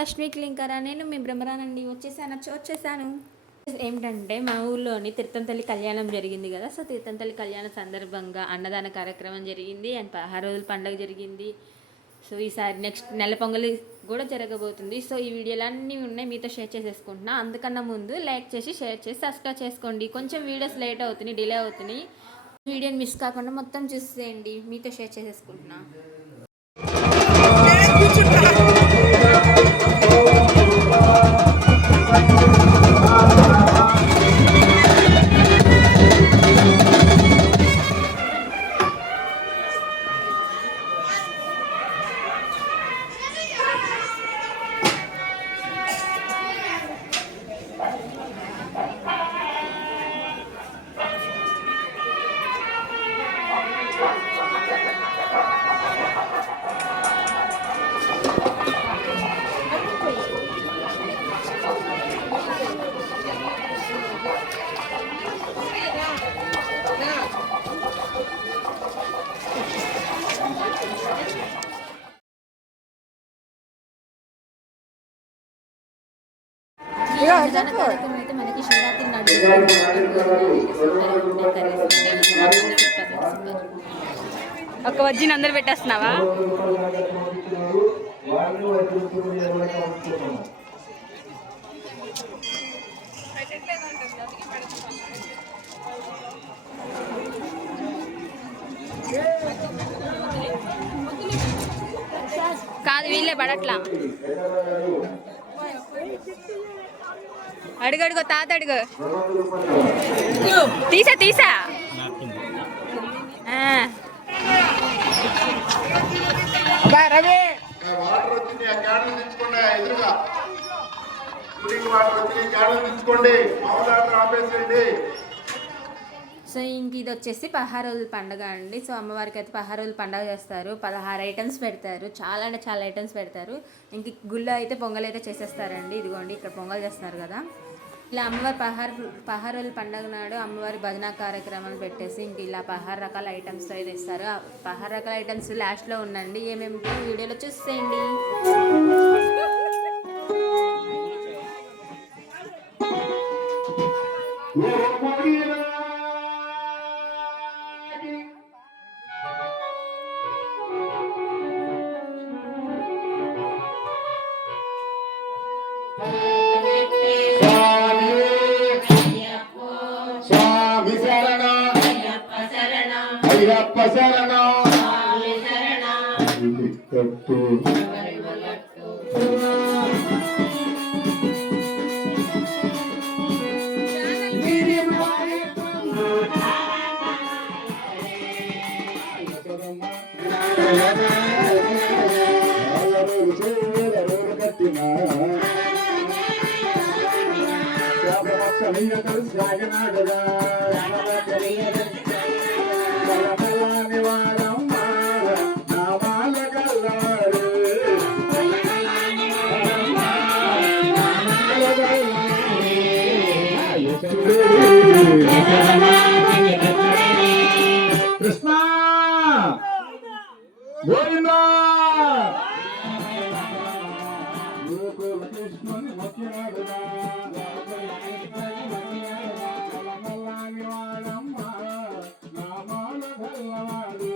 లక్ష్మీ క్లింకరా. నేను మీ భ్రమరానండి. వచ్చేసాను. ఏంటంటే మా ఊర్లోని తీర్థంతల్లి కళ్యాణం జరిగింది కదా. సో తీర్థంతల్లి కళ్యాణ సందర్భంగా అన్నదాన కార్యక్రమం జరిగింది అండ్ 16 రోజుల పండుగ జరిగింది. సో ఈసారి నెక్స్ట్ నెల పొంగలి కూడా జరగబోతుంది. సో ఈ వీడియోలు అన్నీ ఉన్నాయి, మీతో షేర్ చేసేసుకుంటున్నా. అందుకన్నా ముందు లైక్ చేసి షేర్ చేసి సబ్స్క్రైబ్ చేసుకోండి. కొంచెం వీడియోస్ లేట్ అవుతున్నాయి, డిలే అవుతున్నాయి. వీడియోని మిస్ కాకుండా మొత్తం చూసేయండి, మీతో షేర్ చేసేసుకుంటున్నా. కార్యక్రమం అయితే మనకి శివరాత్రి ఒక వజ్జిని అందరు పెట్టేస్తున్నావా? కాదు, వీళ్ళే పడట్లా. అడుగడుగో తాత అడుగు. తీసా సో ఇంక ఇది వచ్చేసి 16 రోజుల పండుగ అండి. సో అమ్మవారికి అయితే 16 రోజుల పండుగ చేస్తారు. 16 ఐటమ్స్ పెడతారు, చాలా అంటే చాలా ఐటమ్స్ పెడతారు. ఇంక గుళ్ళో అయితే పొంగల్ అయితే చేసేస్తారండి. ఇదిగోండి ఇక్కడ పొంగల్ చేస్తున్నారు కదా. ఇలా అమ్మవారి 16 రోజుల పండుగ నాడు అమ్మవారి భజన కార్యక్రమాలు పెట్టేసి ఇంక ఇలా 16 రకాల ఐటమ్స్ అయితే ఇస్తారు. 16 రకాల ఐటమ్స్ లాస్ట్లో ఉండండి, ఏమేమి వీడియోలో చూసేయండి. అయ్యప్ప శరణం సాగనాడుగా కృష్ణ గోవిందా కృష్ణుని మొక్కినాడుగా వాడమ్మ నామాల గల్లవాడు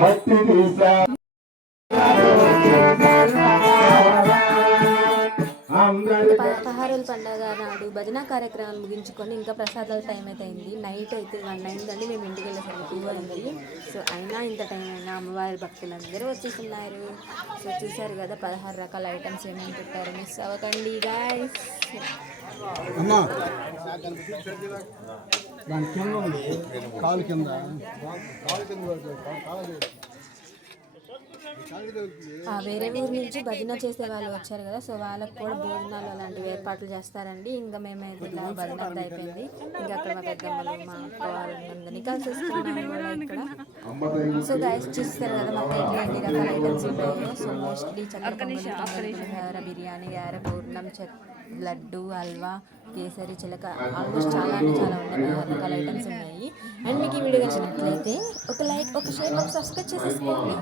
భక్తి తీసా అందరి పహారుల పండగ నాడు భజన కార్యక్రమాలు ముగించుకొని ఇంకా ప్రసాదాల టైం అయితే అయింది. నైట్ అయితే 1 అయిందండి. మేము ఇంటికి వెళ్ళేసరికి 2 అయింది. సో అయినా ఇంత టైం అయినా అమ్మవారి భక్తులందరూ వచ్చేస్తున్నారు. సో చూసారు కదా 16 రకాల ఐటమ్స్ ఏమేమి పెట్టారు. మిస్ అవ్వకండి గాయ్స్. అమ్మా దాని కింద ఉంది కాలు కింద వేరే ఊరు నుంచి భజన చేసే వాళ్ళు వచ్చారు కదా. సో వాళ్ళకి కూడా భోజనాలు అలాంటివి ఏర్పాట్లు చేస్తారండి. ఇంకా మేమైతే ఇలా భజన అంతా అయిపోయింది. ఇంకా అక్కడ మా పెద్దమ్మలు మా అక్క వాళ్ళందరినీ కలిసేసుకున్నాము కూడా ఇక్కడ. సో గైస్ చూస్తారు కదా మాకు ఎన్ని రకాల ఐటమ్స్ ఉంటాయో. సో మోస్ట్లీ చక్కెర బిర్యానీ, గారె, పూర్ణం, లడ్డు, హల్వా, కేసరి, చిలక ఆల్మోస్ట్ చాలా అంటే చాలా ఉన్నాయి. 6 రకాల ఐటమ్స్ ఉన్నాయి. అండ్ మీకు ఈ వీడియో నచ్చినట్లయితే ఒక లైక్, ఒక షేర్, ఒక సబ్స్క్రైబ్ చేసేసుకోండి.